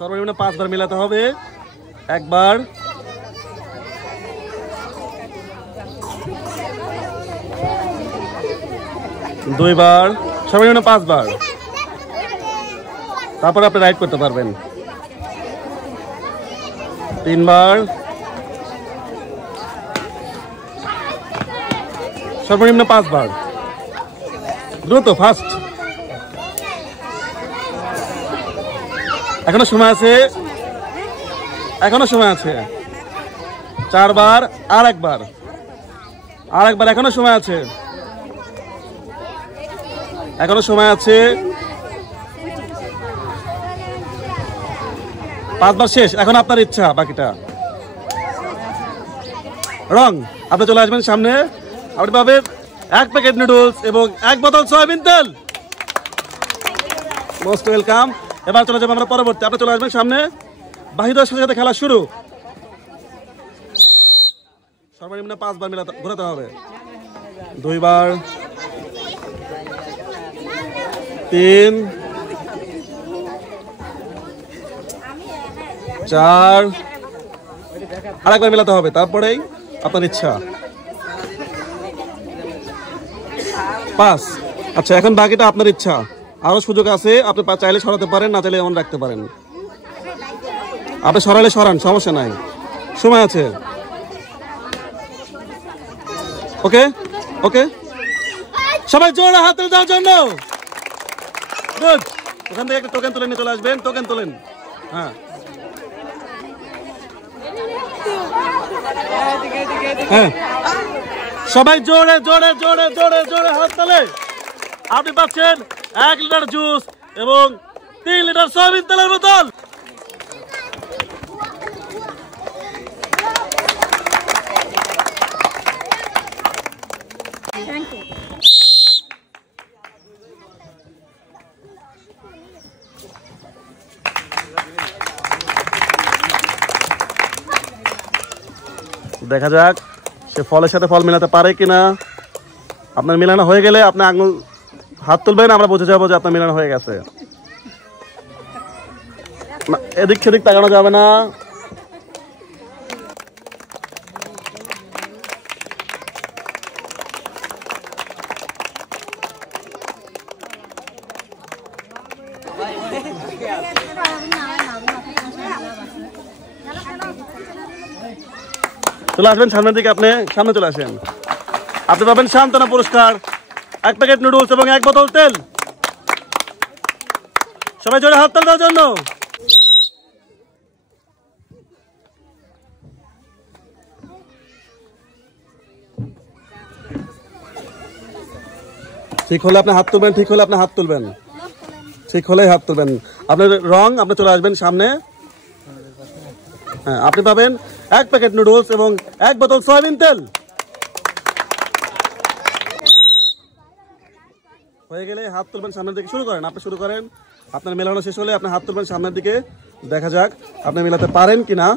সর্বনিম্ন 5 বার মেলাতে হবে। একবার, দুইবার, সর্বনিম্ন 5 বার। তারপর আপনি রাইড করতে পারবেন। 3 বার, সর্বনিম্ন 5 বার। দ্রুত, ফাস্ট। এখনো সময় আছে, এখনো সময় আছে। 4 বার, আর একবার, এখনো সময় আছে, এখনো সময় আছে। 5 বার শেষ। এখন আপনার ইচ্ছা বাকিটা। রং, আপনি চলে আসবেন সামনে। আপনি পাবেন 1 প্যাকেট নুডলস এবং 1 বোতল সয়াবিন তেল। Most welcome. এবার চলে যাবো আমরা পরবর্তী। আপনি চলে আসবেন সামনে। বাহিদের সাথে সাথে খেলা শুরু। সর্বনিম্ন 5 বার ঘোরাতে হবে। 2 বার, 3, 4, আরেকবার মেলাতে হবে। তারপরেই আপনার ইচ্ছা। 5। আচ্ছা, এখন বাকিটা আপনার ইচ্ছা। আরো সুযোগ আছে, আপনি চাইলে সরাতে পারেন, না চাইলে এমন রাখতে পারেন। আপনি সরালে সরান, সমস্যা নাই, সময় আছে। ওকে ওকে, সবাই জোরে হাত তুলে দেওয়ার জন্য। গুড। ওখান থেকে একটা টোকেন তুলে নিয়ে চলে আসবেন। টোকেন তোলেন। হ্যাঁ হ্যাঁ, সবাই জোরে জোরে জোরে জোরে জোরে হাত তোলে। আপনি পাচ্ছেন 1 লিটার জুস এবং 3 লিটার সয়াবিন তেলের বোতল। দেখা যাক সে ফলের সাথে ফল মেলাতে পারে কিনা। আপনার মেলানো হয়ে গেলে আপনি আঙুল হাত তুলবেন, আমরা বুঝে যাবো যে আপনার মেলানো হয়ে গেছে। এদিক সেদিক তাকানো যাবে না। চলে আসবেন সামনের দিকে। আপনি সামনে চলে আসেন। আপনি পাবেন সান্ত্বনা পুরস্কার, 1 প্যাকেট নুডলস এবং 1 বোতল তেল। সবাই জোরে হাত তালি দেওয়ার জন্য। ঠিক হলে আপনি হাত তুলবেন, ঠিক হলে আপনি হাত তুলবেন, ঠিক হলেই হাত তুলবেন। আপনার রং, আপনি চলে আসবেন সামনে। হ্যাঁ, আপনি পাবেন 1 প্যাকেট নুডলস এবং 1 বোতল সয়াবিন তেল। হয়ে গেলে হাত তুলবেন সামনের দিকে। শুরু করেন, আপনি শুরু করেন। আপনার মেলানো শেষ হলে আপনি হাত তুলবেন সামনের দিকে। দেখা যাক আপনি মেলাতে পারেন কিনা।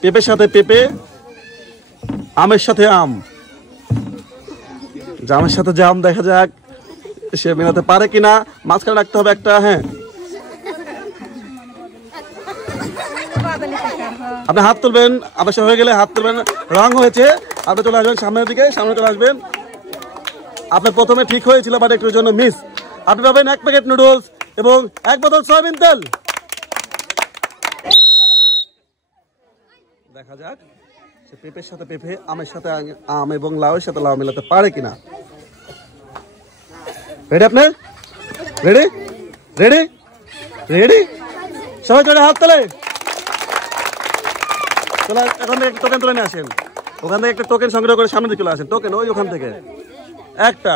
পেঁপের সাথে পেঁপে, আমের সাথে আম, জামের সাথে জাম। দেখা যাক সে মেলাতে পারে কিনা। মাঝখানে রাখতে হবে একটা। হ্যাঁ, আপনি হাত তুলবেন। আবার হয়ে গেলে হাত তুলবেন। রং হয়েছে, আপনি চলে আসবেন সামনের দিকে। সামনে চলে আসবেন। আপনার প্রথমে ঠিক হয়েছিল, বাট একটুর জন্য মিস। আপনি পাবেন 1 প্যাকেট নুডলস এবং 1 বোতল সয়াবিন তেল। দেখা যাক সে পেঁপের সাথে পেঁপে, আমের সাথে আম এবং লাউয়ের সাথে লাউ মেলাতে পারে কিনা। রেডি? আপনি রেডি? রেডি? রেডি? সবাই চলে হাত তোলে। চলে, এখন থেকে একটা টোকেন তুলে নিয়ে আসেন। ওখান থেকে একটা টোকেন সংগ্রহ করে সামনে দিকে চলে আসেন। টোকেন ওই ওখান থেকে একটা।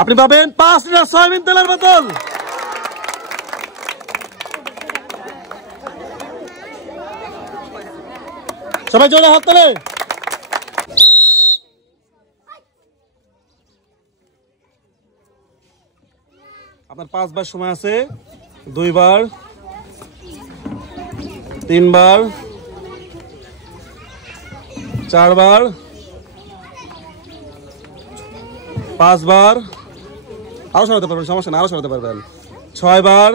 আপনি পাবেন 5 লিটার সয়াবিন তেলের বোতল। সবাই জোরে হাত তোলে। আপনার 5 বার সময় আছে। 2 বার, 3 বার, 4 বার, 5 বার, আরো সরাতে পারবেন, সমস্যা না, আরো সরাতে পারবেন। 6 বার,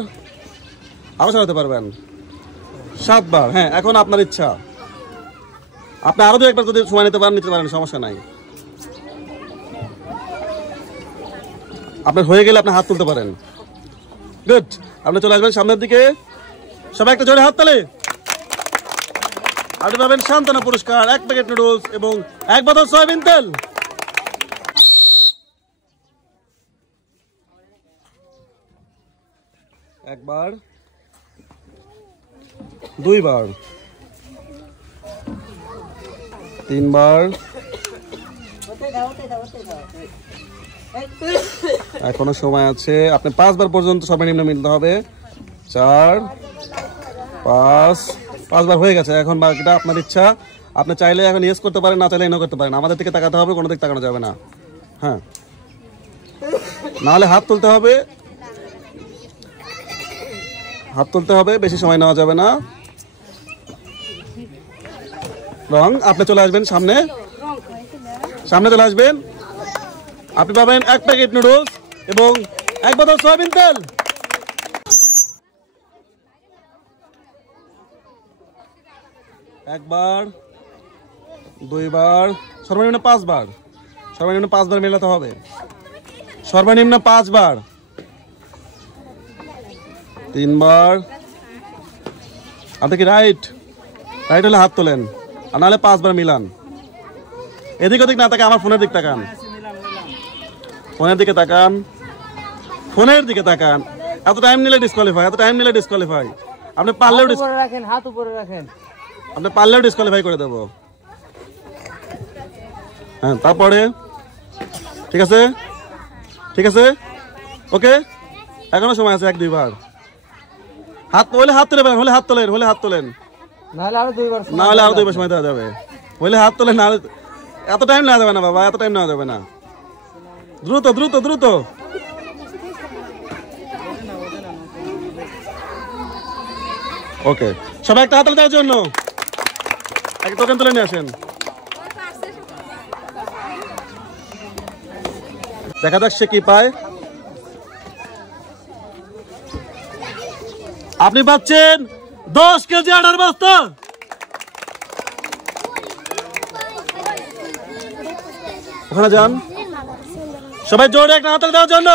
আরো সরাতে পারবেন। 7 বার। হ্যাঁ, এখন আপনার ইচ্ছা, আপনি আরো 2 একবার যদি সময় নিতে পারেন, সমস্যা নাই। আপনার হয়ে গেলে আপনি হাত তুলতে পারেন। গুড। আপনি চলে আসবেন সামনের দিকে, সবাই একটা জোরে হাত তালে। আপনি পাবেন সান্ত্বনা পুরস্কার, 1 প্যাকেট নুডলস এবং 1 বোতল সয়াবিন তেল। একবার, 2 বার, 3 বার, এখনো সময় আছে। আপনি 5 বার পর্যন্ত সর্বনিম্ন মিলতে হবে। 4, 5 বার হয়ে গেছে। এখন বাকিটা আপনার ইচ্ছা, আপনি চাইলে এখন ইয়েস করতে পারেন, না চাইলে নো করতে পারেন। আমাদের দিকে তাকাতে হবে, কোনো দিকে তাকানো যাবে না। হ্যাঁ, নাহলে হাত তুলতে হবে, হাত তুলতে হবে, বেশি সময় নেওয়া যাবে না। রং, আপনি চলে আসবেন সামনে, সামনে চলে আসবেন। আপনি পাবেন 1 প্যাকেট নুডলস এবং 1 বোতল সয়াবিন তেল। একবার, 2 বার, সর্বনিম্ন 5 বার, সর্বনিম্ন 5 বার মেলাতে হবে, সর্বনিম্ন 5 বার। 3 বার। আপনি কি রাইট? রাইট হলে হাত তোলেন, আর নাহলে 5 বার মিলান। এদিক ওদিক না তাকান, আমার ফোনের দিক তাকান, ফোনের দিকে তাকান, ফোনের দিকে তাকান। এত টাইম নিলে ডিসকোয়ালিফাই, এত টাইম নিলে ডিসকোয়ালিফাই। আপনি পারলেও রাখেন, হাত উপরে রাখেন, আপনি পারলেও ডিসকোয়ালিফাই করে দেবো। হ্যাঁ, তারপরে ঠিক আছে, ঠিক আছে, ওকে। এখনো সময় আছে, 1-2 বার। হাত হলে হাত তুলে, হলে হাত তোলেন, হলে হাত তোলেন, নাহলে আরো 2 বার, না হলে আরো 2 বার সময় দেওয়া যাবে। হলে হাত তোলেন, না এত টাইম নেওয়া যাবে না বাবা, এত টাইম নেওয়া যাবে না। দ্রুত দ্রুত দ্রুত। ওকে, সবাই একটা হাততালি দেওয়ার জন্য একটা টোকেন তুলে নিয়ে আসেন। দেখা যাক সে কি পায়। আপনি পাচ্ছেন 10 কেজি আটার বস্তা। ওখানে যান, সবাই জোরে একটা হাততালি দেওয়ার জন্য।